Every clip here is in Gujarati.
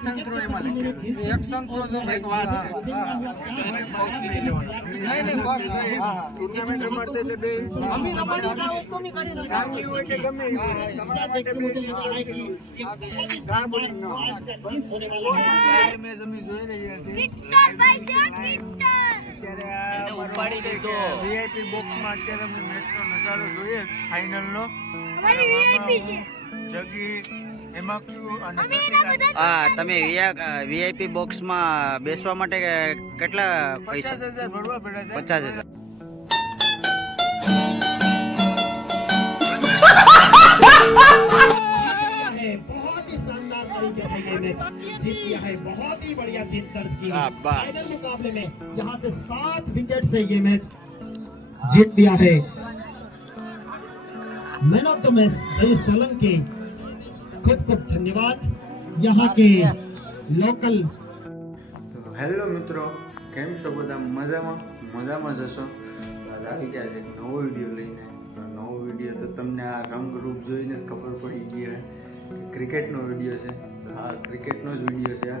સંત્રો એમાં એક સંત્રો એક વાત છે. ગામની હોય કે ગમે ગા બોલી. ન અમે જોઈ રહ્યા આ અમારો VIP બોક્સમાં અત્યારે અમે મેચનો નજારો જોઈએ ફાઇનલનો જગી હેમાક્ષુ અને શશિકાંત હા તમે વીઆઈપી બોક્સમાં બેસવા માટે કેટલા પચાસ પૈસા હજાર ભરવા પડ્યા છે. પચાસ હજાર है बहुत ही शानदार तरीके से ये मैच जीत लिया है बहुत ही बढ़िया जीत दर्ज की है शाबाश। फाइनल मुकाबले में यहाँ से सात विकेट से ये मैच जीत लिया है man of the match Jay Solanki ખૂબ ખૂબ ધન્યવાદ યહાં કે લોકલ તો હેલો મિત્રો, કેમ છો બધા? મજામાં? મજામાં જશો આવી ગયા છે નવો વીડિયો લઈને. નવો વીડિયો તો તમને આ રંગ રૂપ જોઈને જ ખબર પડી ગઈ હોય ક્રિકેટનો વીડિયો છે. હા ક્રિકેટનો જ વીડિયો છે.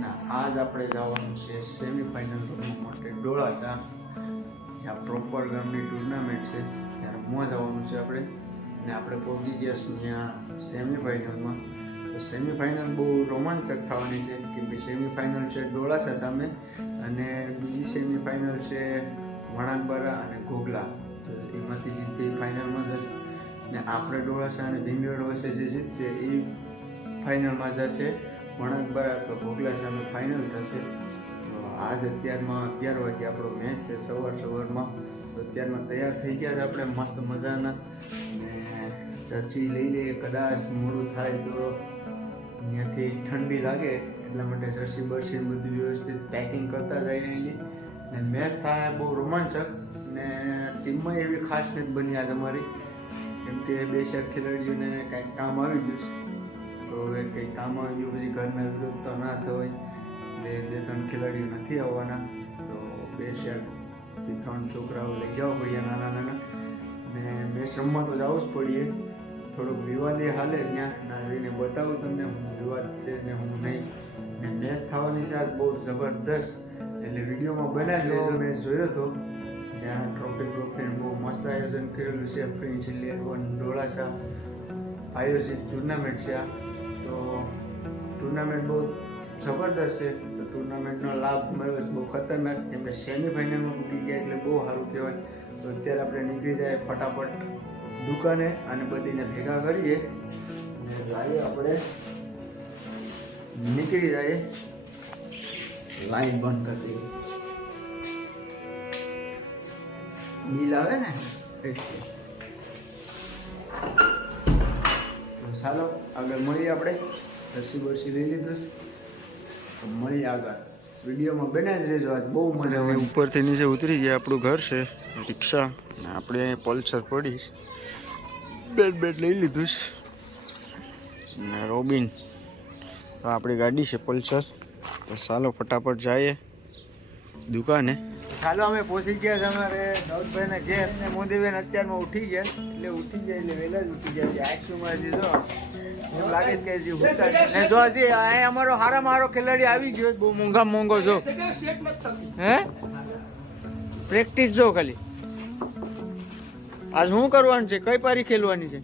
ના આજ આપણે જવાનું છે સેમિફાઇનલ રમવા માટે ડોળાસા, જ્યાં પ્રોપર ગામની ટુર્નામેન્ટ છે. ત્યારે મોં જવાનું છે આપણે. અને આપણે પહોંચી ગયા ત્યાં સેમિફાઇનલમાં તો સેમિફાઇનલ બહુ રોમાંચક થવાની છે, કેમ કે સેમિફાઇનલ છે ડોળાસા સામે અને બીજી સેમિફાઇનલ છે વણાકબારા અને ઘોઘલા. તો એમાંથી જીતે ફાઇનલમાં જશે. ને આપણે ડોળાસા અને ભીંગડ વચ્ચે જે જીતશે એ ફાઇનલમાં જશે. વણાકબારા તો ઘોઘલા સામે ફાઇનલ થશે. તો આજ અત્યારમાં અગિયાર વાગે આપણો મેચ છે સવાર સવારમાં. તો અત્યારમાં તૈયાર થઈ ગયા છે આપણે, મસ્ત મજાના. ચર્ચી લઈ લઈએ, કદાચ મોડું થાય તો ત્યાંથી ઠંડી લાગે, એટલા માટે ચર્ચી બરસી બધું વ્યવસ્થિત પેકિંગ કરતા જઈએ અને મેચ થાય બહુ રોમાંચક ને ટીમમાં એવી ખાસ નથી બની આજ અમારી. કેમ કે બે ચાર ખેલાડીઓને કાંઈક કામ આવી ગયું છે. તો હવે કંઈક કામ આવી ગયું પછી ઘરના વિરોધ તો ના થવાય. એટલે બે, ત્રણ ખેલાડીઓ નથી આવવાના. તો બે ચારથી ત્રણ છોકરાઓ લઈ જવા પડ્યા નાના નાના ને મેચ રમવા તો જવું જ પડીએ. થોડોક વિવાદે હાલે ત્યાં ના આવીને બતાવું તમને હું વિવાદ છે ને હું નહીં. ને મેચ થવાની છે બહુ જબરદસ્ત એટલે વિડીયોમાં બનાવી લેજો મેં જોયો હતો જ્યાં ટ્રોફી ટ્રોફી બહુ મસ્ત આયોજન કરેલું છે પ્રિન્સ ઇલેવન ડોળાસા આયોજિત ટુર્નામેન્ટ છે આ. તો ટુર્નામેન્ટ બહુ જબરદસ્ત છે. તો ટુર્નામેન્ટનો લાભ મળ્યો બહુ ખતરનાક કેમ કે સેમિફાઇનલમાં મૂકી ગયા એટલે બહુ સારું કહેવાય. તો અત્યારે આપણે નીકળી જાય ફટાફટ. દુકાને અને બધીને ભેગા કરીએ અને આપણે. નીકળી જાય લાઈટ બંધ કરી દઈએ. બિલ આવે ને? એટલે ચાલો, આગળ મળીએ આપણે. રસી બરસી લઈ લીધું મળીએ આગળ. વિડીયોમાં બને જ રહેજો આજ બહુ મજા આવે. ઉપરથી નીચે ઉતરી ગયા આપણું ઘર છે રિક્ષા. ને આપણે અહીં પલ્સર પડી બેડ બેડ લઈ લીધું છે. ને રોબિન. તો આપણી ગાડી છે પલ્સર. તો ચાલો ફટાફટ જઈએ દુકાને. ચાલો અમે પહોંચી ગયા છે અમારે દાઉદભાઈને ઘેર ને મોદીબેન અત્યારમાં ઉઠી ગયા. એટલે ઉઠી જાય એટલે વહેલા જ ઉઠી જાય છે. આઈસ્યુમાં જો? એમ લાગે કે હજી ઉઠતા ને જો હજી અહીંયા અમારો હારો ખેલાડી આવી ગયો બહુ મોંઘા મોંઘો જો. હે? પ્રેક્ટિસ જો ખાલી. આજ શું કરવાનું છે? કઈ પારી ખેલવાની છે?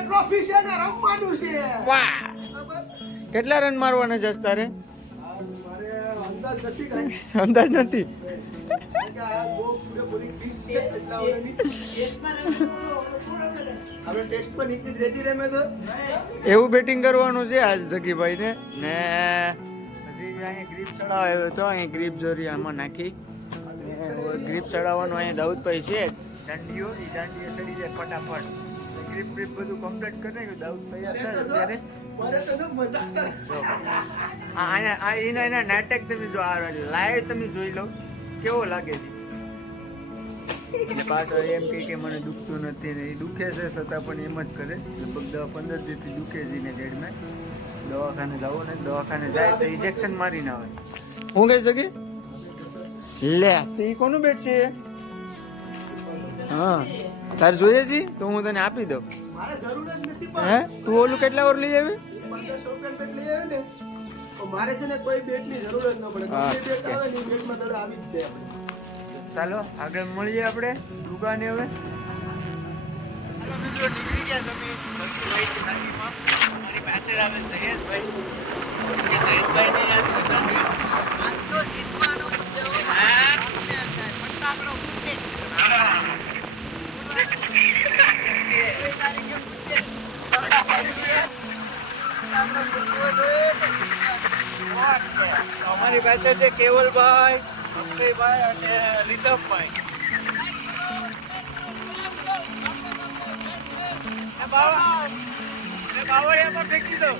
ટ્રોફી છે ને રમવાનું છે. વાહ! કેટલા રન મારવાના છે તારે? અંદાજ નથી. આ એવું બેટિંગ કરવાનું છે આજ જગીભાઈ ને ને હજી ગ્રીપ ચડાવે તો અહીં ગ્રીપ જોરી આમાં નાખી. ગ્રીપ ચડાવવાનું અહીંયા દાઉદભાઈ છે. દાંડીઓ, એ દાંડીઓ ચડી જાય ફટાફટ. ગ્રીપ ગ્રીપ બધું કમ્પ્લીટ કરી નાખ્યું. દાઉદ એના એના નાટક તમે જો આ લાઈવ તમે જોઈ લો. કેવો લાગે છે? પાછો એમ કહે કે મને દુખતું નથી ને એ દુખે છે છતાં પણ એમ જ કરે. લગભગ દવા પંદર દિવસથી દુખે છે ને જેડમાં દવાખાને જાઓ ને દવાખાને જાય તો ઇન્જેક્શન મારીને આવે. હું કહી શકી? લે. તે એ કોનું બેટ છે? હા. તારે જોઈએ છે? તો હું તને આપી દઉં. મારે જરૂર જ નથી હે? તું ઓલું કેટલા ઓર લઈ આવી? પંદરસો રૂપિયા બેટ લઈ આવ્યો ને. તો મારે છે ને કોઈ બેટની જરૂર જ ન પડે. હા, બેટ આવે ને બેટમાં દડો આવી જ જાય ચાલો આગળ મળીએ આપણે. દુકાને હવે. મિત્રો નીકળી ગયા તમે. આવે કે સહેશભાઈને યાદ રજા છે આજ તો જીતવાનો છે હો ભાઈ. ફટાકડો ફૂટે. હા. એ તારીખે ફૂટે. ફટાકડો ફૂટવો જોઈએ કે જીતવાનો? વાત છે. અમારી પાસે છે કેવલભાઈ અક્ષયભાઈ અને રીતમભાઈ એ બાવા એ બાવળિયામાં ફેંકી દો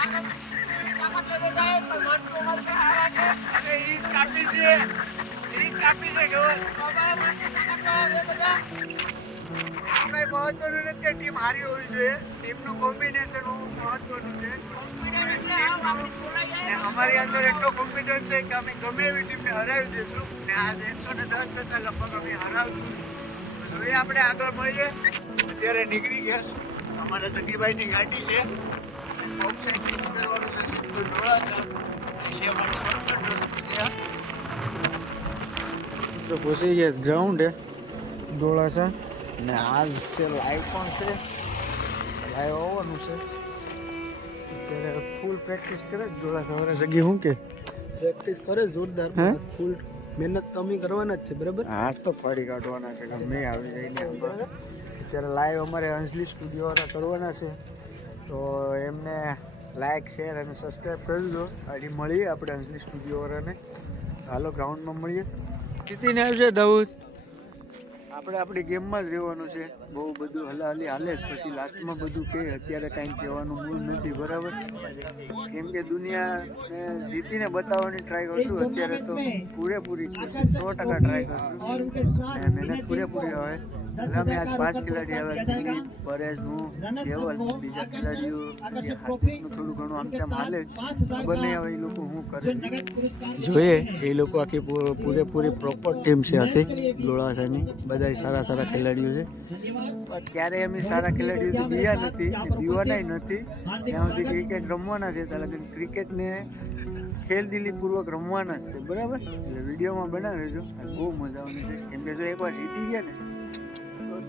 અને મહત્વનું નથી કે ટીમ હારી હોવી જોઈએ. ટીમનું કોમ્બિનેશન મહત્વનું છે. અમારી અંદર એટલો કોન્ફિડન્સ છે કે અમે ગમે એવી ટીમને હરાવી દઈશું. ને આ એકસો ને દસ ટકા લગભગ અમે હરાવશું. જોઈએ આપણે આગળ મળીએ. અત્યારે નીકળી ગયા. અમારા જગીભાઈની ગાડી છે. ઓફ સાઈડ નીકળવાનું છે. શોર્ટકટ રસ્તો છે. આ. તો ઘૂસી ગયા ગ્રાઉન્ડ ડોળાસા ને આજ છે લાઈવ પણ છે. લાઈવ આવવાનું છે. અત્યારે ફૂલ પ્રેક્ટિસ કરે જ સવારે જગ્યા શું કે? પ્રેક્ટિસ કરે જોરદાર ફૂલ મહેનત તો અમે કરવાના જ છે બરાબર? હાથ તો પાડી કાઢવાના છે ગમે આવી જાય ને અત્યારે લાઈવ અમારે અંજલી સ્ટુડિયો વાળા કરવાના છે. તો એમને લાઈક શેર અને સબસ્ક્રાઈબ કરી દો આડી મળીએ આપણે અંજલી સ્ટુડિયો વાળાને. હાલો ગ્રાઉન્ડમાં મળીએ. જીતીને આવશે દાઉદ. આપણે આપણી ગેમમાં જ રહેવાનું છે. બહુ બધું હલાહલી હાલે જ. પછી લાસ્ટમાં બધું કે અત્યારે કાંઈ કહેવાનું મૂળ નથી બરાબર? કેમ કે દુનિયાને જીતીને બતાવવાની ટ્રાય કરશું અત્યારે તો પૂરેપૂરી સો ટકા ટ્રાય કરશું. મહેનત પૂરેપૂરી હોય અમે આજ પાંચ ખેલાડી આવ્યા દિલીપ પરેશ હું કેવલ બીજા ખેલાડીઓ હાર્દિકનું થોડું ઘણું આમ તેમ હાલે. ખબર નહીં હવે એ લોકો હું કરે જોઈએ એ લોકો આખી પૂરેપૂરી પ્રોપર ટીમ છે આખી ગોળાસાની બધા સારા સારા ખેલાડીઓ છે પણ ક્યારે અમે સારા ખેલાડીઓ બીજા નથી પીવાના નથી ત્યાં સુધી ક્રિકેટ રમવાના છે ત્યાં લગી ક્રિકેટને ખેલદિલીપૂર્વક રમવાના જ છે બરાબર એટલે વિડીયોમાં બનાવે છો બહુ મજા આવવાની છે કેમ કે જો એકવાર જીતી ગયા ને તો ખાલી.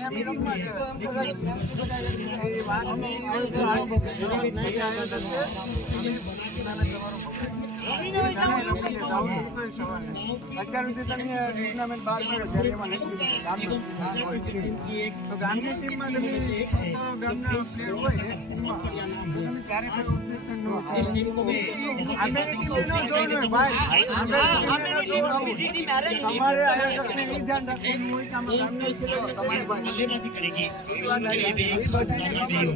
આવ્યા અત્યાર તમે ટુર્નામેન્ટ બહાર પડે જ્યારે એમાં નથી તો ગામની ટીમમાં તમે ગામના હોય તમે ધ્યાન રાખવાનું હોય કે આમાં છે તો તમારી પાસે બધાને ખબર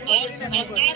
હોય સરકાર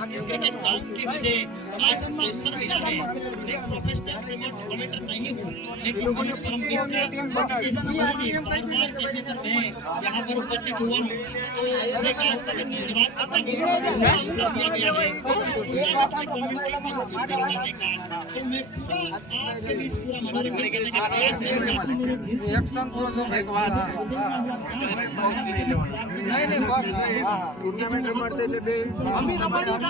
इसके बैकग्राउंड के मुझे आज अवसर मिला है। एक प्रोफेशनल क्रिकेट कमेंटर नहीं हूँ लेकिन हमें परमवीर ने इस सम्मान करने पर मैं यहाँ पर उपस्थित हुआ हूँ। तो पूरे गाँव का मैं धन्यवाद करता हूँ। अवसर दिया गया है। तो कमेंट्री में करने का तो मैं पूरा आपके बीच पूरा मनोरंजन करने का प्रयास करूँगा। नहीं नहीं बस। टूर्नामेंट थे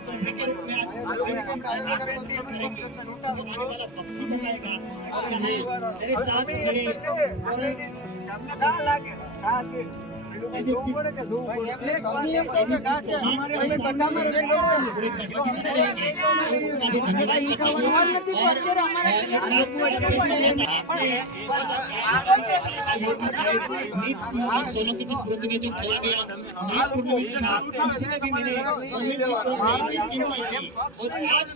तोहफे के रूप में आज आप पेश करेंगे तो आने वाला वक्त ही बताएगा और यहाँ मेरे साथ मेरे सोलह की सूरत में जो खेला गया उसमें भी मैंने और आज मुझे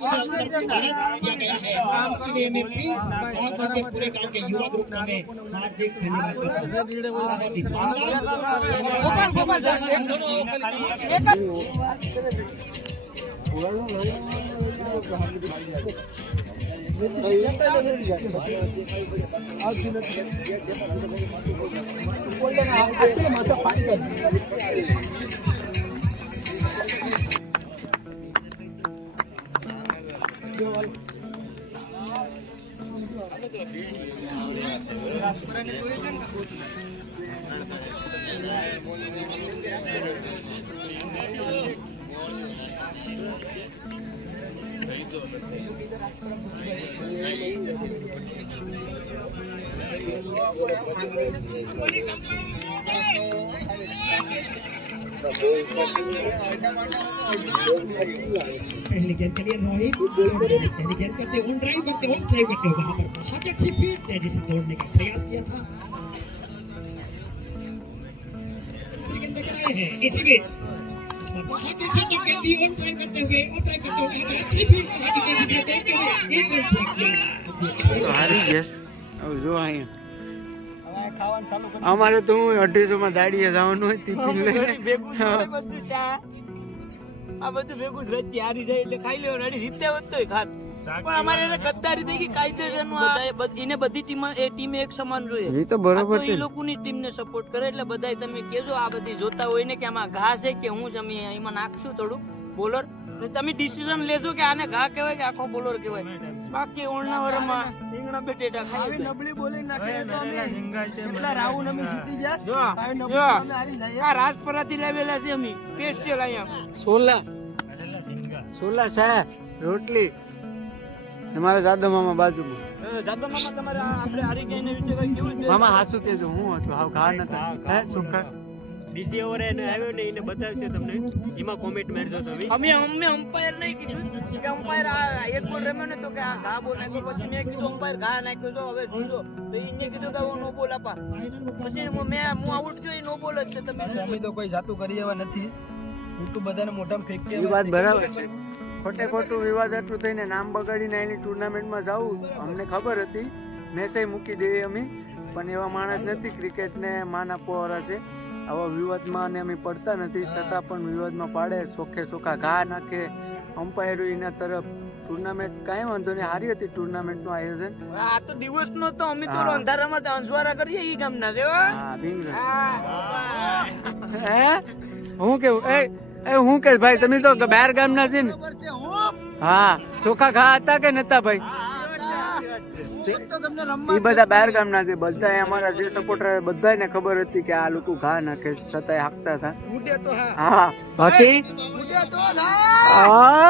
अवसर प्रदान किया गया है इसलिए मैं प्लीज़ बहुत बहुत पूरे गाँव के युवा ग्रुप का मैं हार्दिक धन्यवाद करता हूँ बहुत ही शानदार ગોપાલ ગોપાલ करते ऑन ड्राइव करते ऑन ड्राइव करते वहां पर बहुत अच्छी फील्ड तेजी से दौड़ने का प्रयास किया था दूसरी गेंद लेकर आए हैं इसी बीच इस बार बहुत अच्छी टक्कर दी ऑन ड्राइव करते हुए ऑन ड्राइव करते हुए यहाँ पर अच्छी फील्ड बहुत ही तेजी से दौड़ते हुए एक रन पूरा किया बहुत ही अच्छा હારી ગેસ હવે જો અહીંયા અમારે તો હું અઢીસો માં દાડીએ જવાનું હોય ટિફિન લઈને હા. આ બધું ભેગું જ રચી હારી જાય એટલે ખાઈ લેવાનું અઢી સિત્તેર હોત તોય ખાત પણ અમારે એને ગદ્દારી થઈ ગઈ કાયદેસરનું આ. એને બધી ટીમ એ ટીમે એક સમાન જોઈએ. એ તો બરોબર છે એ લોકોની ટીમને સપોર્ટ કરે એટલે બધાય તમે કેજો આ બધી જોતા હોય ને કે આમાં ઘા છે કે હું છે અમે એમાં નાખશું થોડું બોલર. તમે ડિસિઝન લેજો કે આને ઘા કહેવાય કે આખો બોલર કહેવાય. બાકી ઓળના વરમાં રીંગણા બેટેટા ખાઈ નબળી બોલી નાખીને તો અમે કેટલા રાઉન્ડ અમે જીતી ગયા જો નબળી અમે હારી જઈએ. આ રાજપરાથી લાવેલા છે અમે. પેસ્ટેલ અહીંયા. સોલા. સોલા સાહેબ રોટલી. મારા જાદવ મામા બાજુમાં. મામા હાસુ કેજો હું હતો હાવ ઘા નતા હે સુખા બીજી ઓવર એને આવ્યો ને એને બતાવશે તમને. એમાં કોમેન્ટ મારજો તમે અમે અમે અમ્પાયર નહીં કીધું. કે અમ્પાયર આ એક બોલ રમ્યો ને તો કે આ ઘા બોલ નાખ્યો. પછી મેં કીધું અમ્પાયર ઘા નાખ્યો છો હવે જોજો. તો એને કીધું કે હું નો બોલ આપા. પછી હું- મેં હું આઉટ જોઈ નો બોલ જ છે. તમે અમે તો કોઈ જાતું કરી એવા નથી. મોટું બધાને મોઢામાં ફેંકી એ વાત બરાબર છે. ખોટે ખોટું વિવાદ એટલું થઈને નામ બગાડીને એની ટુર્નામેન્ટમાં જવું અમને ખબર હતી. મેસેજ મૂકી દઈએ અમે પણ એવા માણસ નથી ક્રિકેટને માન આપવાવાળા છે. આવા વિવાદમાં અને અમે પડતા નથી છતાં પણ વિવાદમાં પાડે ચોખ્ખે ચોખ્ખા ઘા નાખે. અમ્પાયરો એના તરફ. ટુર્નામેન્ટ કાંઈ વાંધો નહીં સારી હતી ટુર્નામેન્ટનું આયોજન. આ તો દિવસનો તો અમે તો અંધારામાં અંજવારા કરીએ એ ગામના છે હે? હું કેવું? એ એ હું કે ભાઈ તમે તો બહાર ગામના છે ને. હા? ચોખા ઘા હતા કે નતા ભાઈ? એ બધા બહાર ગામ ના છે બધા અમારા જે સપોર્ટર બધાને ખબર હતી કે આ લોકો ઘા નાખે છતાંય હાકતા હતા. હા. હા. બાકી હા.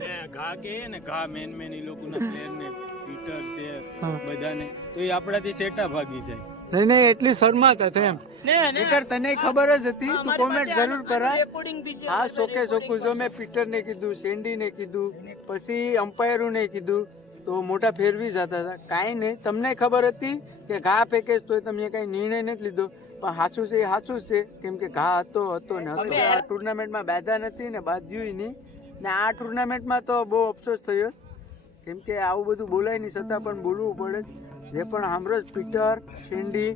ને ઘા કે ને? ઘા મેન મેન ઈ લોકોના પ્લેયર ને પીટર છે બધાને. તો એ આપણાથી સેટા ભાગી જાય. નહીં નહીં એટલી શરમાત ને ને. તને ખબર જ હતી તું કોમેન્ટ જરૂર કરા. હા ચોખ્ખે ચોખ્ખું જો મેં પીટરને કીધું સેન્ડી ને કીધું પછી અમ્પાયરોને કીધું તો મોટા ફેરવી જતા હતા. કાંઈ નહીં તમને ખબર હતી કે ઘા પેકેજ તો તમે કાંઈ નિર્ણય નથી લીધો પણ સાચું છે એ સાચું જ છે. કેમ કે ઘા હતો હતો ને હતો. ટુર્નામેન્ટમાં બાધા નથી ને બાંધ્યું નહીં. ને આ ટુર્નામેન્ટમાં તો બહુ અફસોસ થયો કેમ કે આવું બધું બોલાય નહીં છતાં પણ બોલવું પડે જે પણ હમરો પીટર શિંડી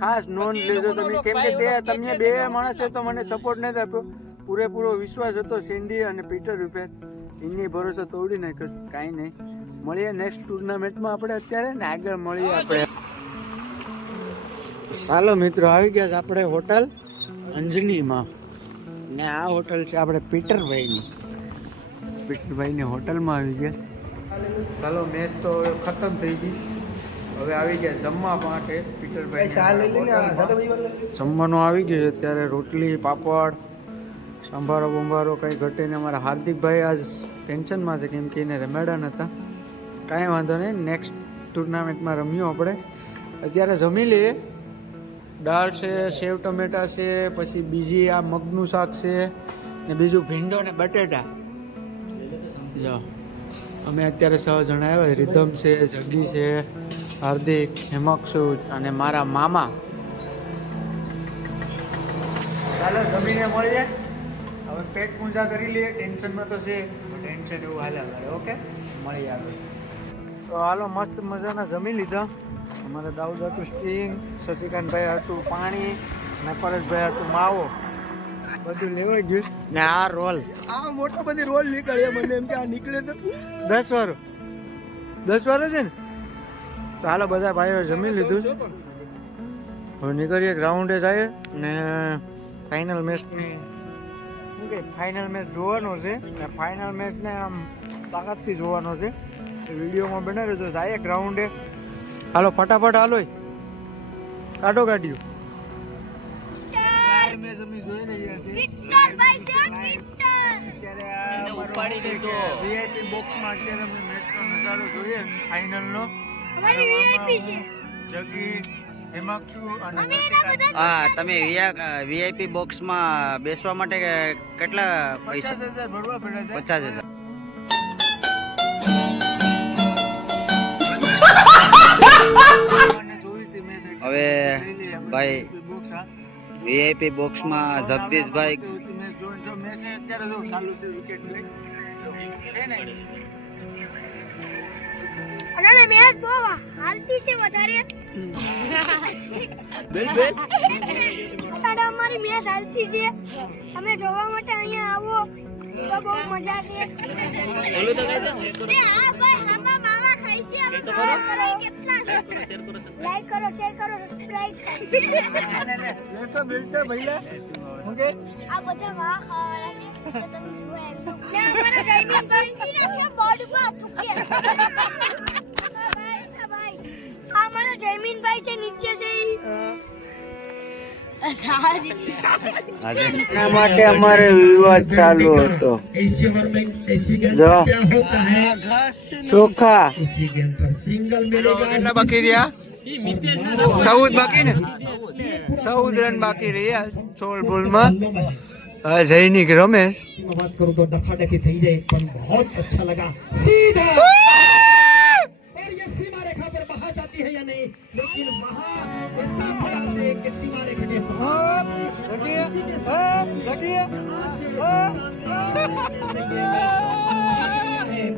ખાસ નોંધ લેજો તમે. કેમ કે તે તમને બે માણસે તો મને સપોર્ટ નથી આપ્યો. પૂરેપૂરો વિશ્વાસ હતો શિંડી અને પીટર ઉપર. એની ભરોસો તોડી નાખ્યો કાંઈ નહીં. મળીએ નેક્સ્ટ ટુર્નામેન્ટમાં આપણે અત્યારે ને આગળ મળીએ આપણે. ચાલો મિત્રો આવી ગયા છે આપણે હોટલ અંજનીમાં. ને આ હોટલ છે આપણે પીટરભાઈની. પીટરભાઈની હોટલમાં આવી ગયા. ચાલો મેચ તો હવે ખતમ થઈ ગઈ. હવે આવી ગયા જમવા માટે પીટરભાઈ. જમવાનું આવી ગયું છે. અત્યારે રોટલી પાપડ સંભારો બંભારો કંઈ ઘટે ને અમારા હાર્દિકભાઈ આજ ટેન્શનમાં છે કેમ કે એને રમેડા નહોતા. કાંઈ વાંધો નહીં. નેક્સ્ટ ટુર્નામેન્ટમાં રમ્યું આપણે. અત્યારે જમી લઈએ. દાળ છે સેવ ટમેટા છે પછી બીજી આ મગનું શાક છે ને બીજું ભીંડો ને બટેટા. લો. અમે અત્યારે છ જણા આવ્યા રિધમ છે જગ્ગી છે, હાર્દિક, હેમક્ષુ અને મારા મામા. ચાલો, જમીને મળીએ. હવે પેટ પૂજા કરી લઈએ. ટેન્શનમાં તો છે ટેન્શન એવું હાલ્યા કરે ઓકે? મળીએ આવે તો હાલો, મસ્ત મજાના જમી લીધા. અમારે દાઉદ હતું સ્ટ્રીંગ શશિકાંતભાઈ હતું પાણી, અને પરેશભાઈ હતું માવો. બધું લેવાઈ ગયું. ને આ રોલ. આ મોટો બધી રોલ નીકળે મને એમ કે આ નીકળે તો. દસ વારો. દસ વારો છે ને? તો હાલો બધા ભાઈઓ જમી લીધું. હવે નીકળીએ ગ્રાઉન્ડે જાય ને ફાઇનલ મેચની શું કે ફાઇનલ મેચ જોવાનો છે ને ફાઇનલ મેચને આમ તાકાતથી જોવાનો છે. વિડીયોમાં બનાવ્યો તો જાય ગ્રાઉન્ડે હાલો ફટાફટ હાલો. કાઢો કાઢ્યું મેચ અમે જોઈ રહ્યા છીએ અત્યારે ઉપાડી લીધો. વીઆઈપી બોક્સમાં અત્યારે અમે મેચનો નજારો જોઈએ ફાઇનલનો જગી હેમાક્ષુ અને હા તમે વીઆઈપી બોક્સમાં બેસવા માટે કેટલા પૈસા? પચાસ હજાર ભરવા પડ્યા છે પચાસ હજાર. હવે ભાઈ. વીઆઈપી બોક્સમાં જગદીશભાઈ મેચ જો જો મેચ અત્યારે જો ચાલુ છે વિકેટ લઈ છે ને? અને મેચ બહુ હાલતી છે વધારે. અમારી મેચ હાલતી છે. તમે જોવા માટે અહીંયા આવો. તો બહુ મજા છે. લાઈક કરો શેર કરો સબસ્ક્રાઇબ કરો તો મિલતો ભઈલા. ઓકે? આ બધા માવા ખાવાના છે તો તમે જોવા આવશો ને અમારા જયમીન ભાઈ ને બોર્ડ પર થૂકે ભાઈ ભાઈ. આ અમારો જયમીન ભાઈ છે નીચે છે. એના માટે અમારે વિવાદ ચાલુ હતો. ચોખા. બાકી રહ્યા? ચૌદ બાકી ને? ચૌદ રન બાકી રહ્યા સોળ બોલમાં હા જયનિક રમેશ. વાત કરું તો ડખાડખી થઈ જાય પણ બહુ અચ્છા લગા. સીધા. सकती है या नहीं लेकिन वहाँ से किसी वाले खड़े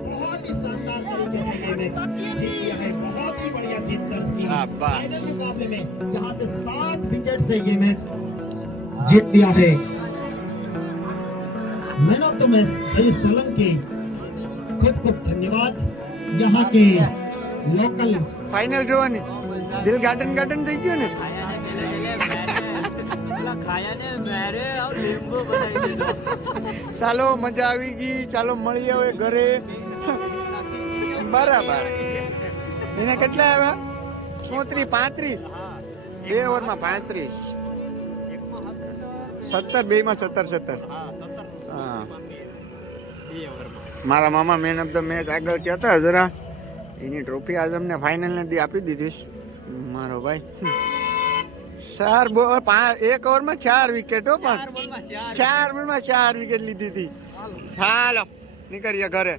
बहुत ही शानदार तरीके से ये मैच जीत लिया है बहुत ही बढ़िया जीत दर्ज की फाइनल मुकाबले में यहाँ से सात विकेट से ये मैच जीत लिया है। मैन ऑफ़ तो द मैच जय सोलंकी। खूब खूब धन्यवाद। यहाँ के लोकल ફાઇનલ જોવાની. દિલ ગાર્ડન ગાર્ડન થઈ ગયું ને? આવ ચાલો મજા આવી ગઈ. ચાલો મળીએ હવે ઘરે. બરાબર. એને કેટલા આવ્યા? ચોત્રીસ પાંત્રીસ? બે ઓવરમાં પાંત્રીસ. સત્તર બે માં સત્તર. સત્તર. હા. મારા મામા મેન ઓફ ધ મેચ આગળ હતા જરા. એની ટ્રોફી આજ અમને ફાઇનલ નથી આપી દીધી. મારો ભાઈ. ચાર બોલ એક ઓવરમાં ચાર વિકેટો પણ ચાર બોલમાં ચાર વિકેટ લીધી હતી. ચાલો નીકળીએ ઘરે.